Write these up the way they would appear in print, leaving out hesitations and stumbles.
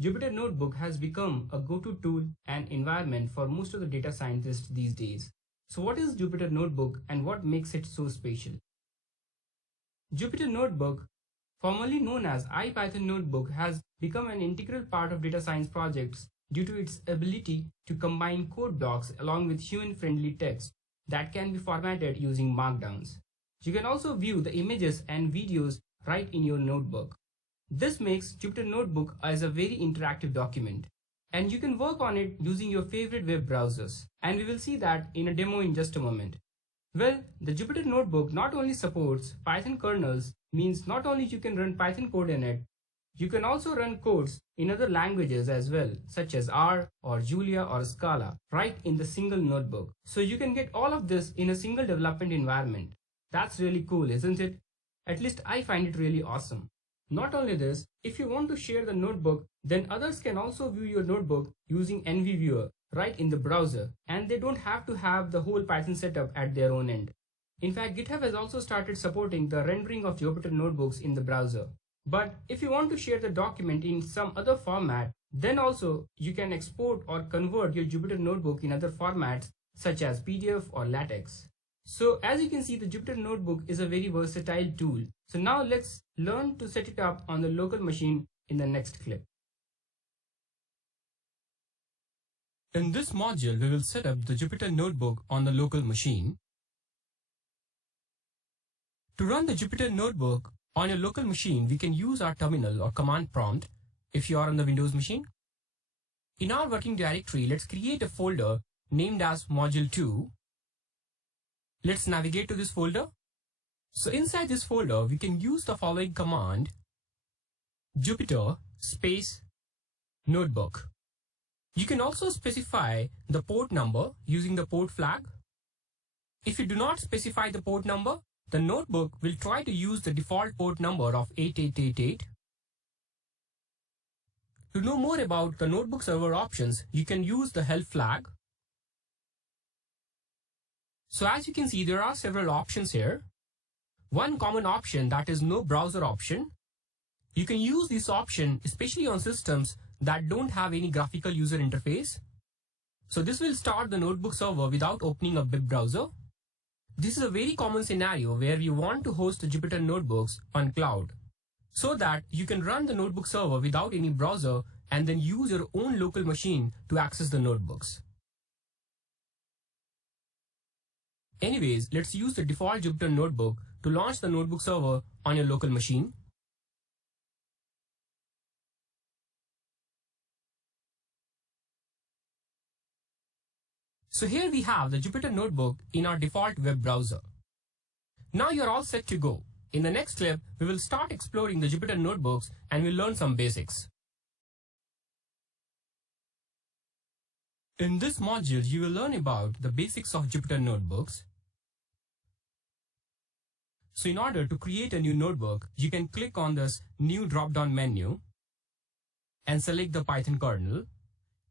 Jupyter Notebook has become a go-to tool and environment for most of the data scientists these days. So what is Jupyter Notebook and what makes it so special? Jupyter Notebook, formerly known as IPython Notebook, has become an integral part of data science projects due to its ability to combine code blocks along with human-friendly text that can be formatted using Markdowns. You can also view the images and videos right in your notebook. This makes Jupyter Notebook as a very interactive document, and you can work on it using your favorite web browsers, and we will see that in a demo in just a moment. Well, the Jupyter Notebook not only supports Python kernels, means not only you can run Python code in it, you can also run codes in other languages as well, such as R or Julia or Scala, right in the single notebook. So you can get all of this in a single development environment. That's really cool, isn't it? At least I find it really awesome. Not only this, if you want to share the notebook, then others can also view your notebook using NVViewer right in the browser, and they don't have to have the whole Python setup at their own end. In fact, GitHub has also started supporting the rendering of Jupyter Notebooks in the browser. But if you want to share the document in some other format, then also you can export or convert your Jupyter Notebook in other formats such as PDF or LaTeX. So as you can see, the Jupyter Notebook is a very versatile tool. So now let's learn to set it up on the local machine in the next clip. In this module, we will set up the Jupyter Notebook on the local machine. To run the Jupyter Notebook on your local machine, we can use our terminal or command prompt if you are on the Windows machine. In our working directory, let's create a folder named as Module 2. Let's navigate to this folder. So inside this folder, we can use the following command: Jupyter space notebook. You can also specify the port number using the port flag. If you do not specify the port number, the notebook will try to use the default port number of 8888. To know more about the notebook server options, you can use the help flag. So as you can see, there are several options here. One common option, that is no browser option. You can use this option especially on systems that don't have any graphical user interface. So this will start the notebook server without opening a web browser. This is a very common scenario where you want to host the Jupyter Notebooks on cloud so that you can run the notebook server without any browser and then use your own local machine to access the notebooks. Anyways, let's use the default Jupyter Notebook to launch the notebook server on your local machine. So here we have the Jupyter Notebook in our default web browser. Now you're all set to go. In the next clip, we will start exploring the Jupyter Notebooks and we'll learn some basics. In this module, you will learn about the basics of Jupyter Notebooks. So in order to create a new notebook, you can click on this new drop-down menu and select the Python kernel.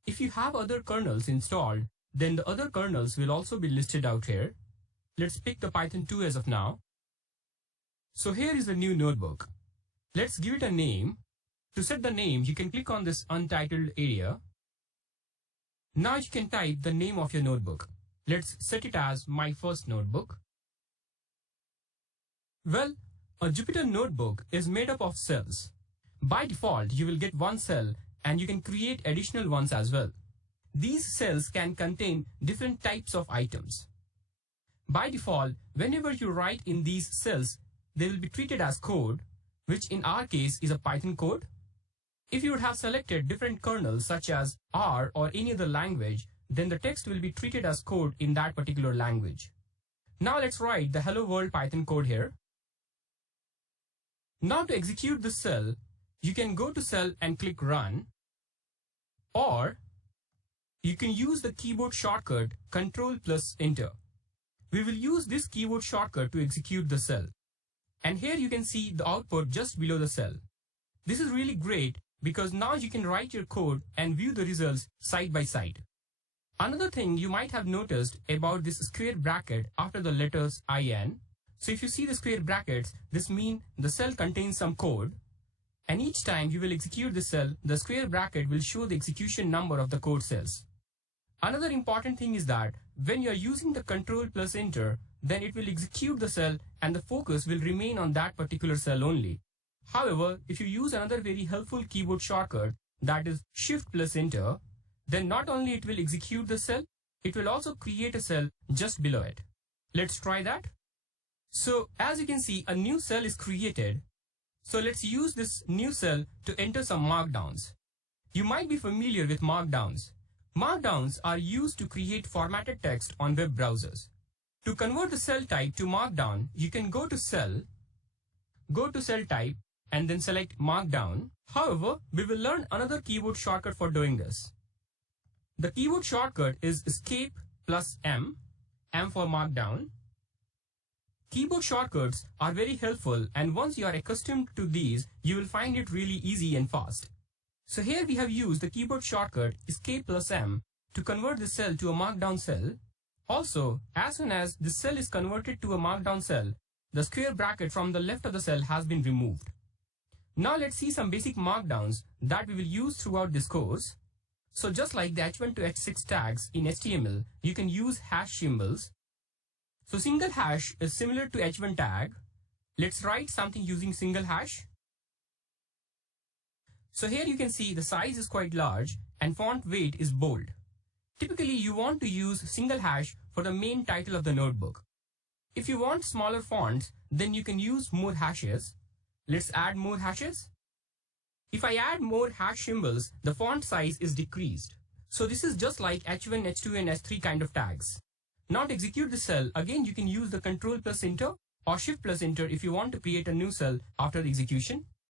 If you have other kernels installed, then the other kernels will also be listed out here. Let's pick the Python 2 as of now. So here is the new notebook. Let's give it a name. To set the name, you can click on this Untitled area. Now you can type the name of your notebook. Let's set it as My First Notebook. Well, a Jupyter Notebook is made up of cells. By default, you will get one cell and you can create additional ones as well. These cells can contain different types of items. By default, whenever you write in these cells, they will be treated as code, which in our case is a Python code. If you would have selected different kernels such as R or any other language, then the text will be treated as code in that particular language. Now let's write the Hello World Python code here. Now to execute this cell, you can go to cell and click Run, or you can use the keyboard shortcut Ctrl+Enter. We will use this keyboard shortcut to execute the cell. And here you can see the output just below the cell. This is really great because now you can write your code and view the results side by side. Another thing you might have noticed about this square bracket after the letters IN. So if you see the square brackets, this means the cell contains some code. And each time you will execute the cell, the square bracket will show the execution number of the code cells. Another important thing is that when you are using the Control plus Enter, then it will execute the cell and the focus will remain on that particular cell only. However, if you use another very helpful keyboard shortcut, that is Shift plus Enter, then not only it will execute the cell, it will also create a cell just below it. Let's try that. So as you can see, a new cell is created. So let's use this new cell to enter some markdowns. You might be familiar with markdowns. Markdowns are used to create formatted text on web browsers. To convert the cell type to markdown, you can go to Cell, go to Cell Type, and then select Markdown. However, we will learn another keyboard shortcut for doing this. The keyboard shortcut is Escape plus M for Markdown. Keyboard shortcuts are very helpful, and once you are accustomed to these, you will find it really easy and fast. So here we have used the keyboard shortcut Escape plus M to convert the cell to a Markdown cell. Also, as soon as the cell is converted to a Markdown cell, the square bracket from the left of the cell has been removed. Now let's see some basic markdowns that we will use throughout this course. So just like the h1 to h6 tags in HTML, you can use hash symbols. So single hash is similar to h1 tag. Let's write something using single hash. So here you can see the size is quite large and font weight is bold. Typically you want to use single hash for the main title of the notebook. If you want smaller fonts, then you can use more hashes. Let's add more hashes. If I add more hash symbols, the font size is decreased. So this is just like h1, h2 and h3 kind of tags. Now to execute the cell, again you can use the Control plus Enter or Shift plus Enter if you want to create a new cell after the execution.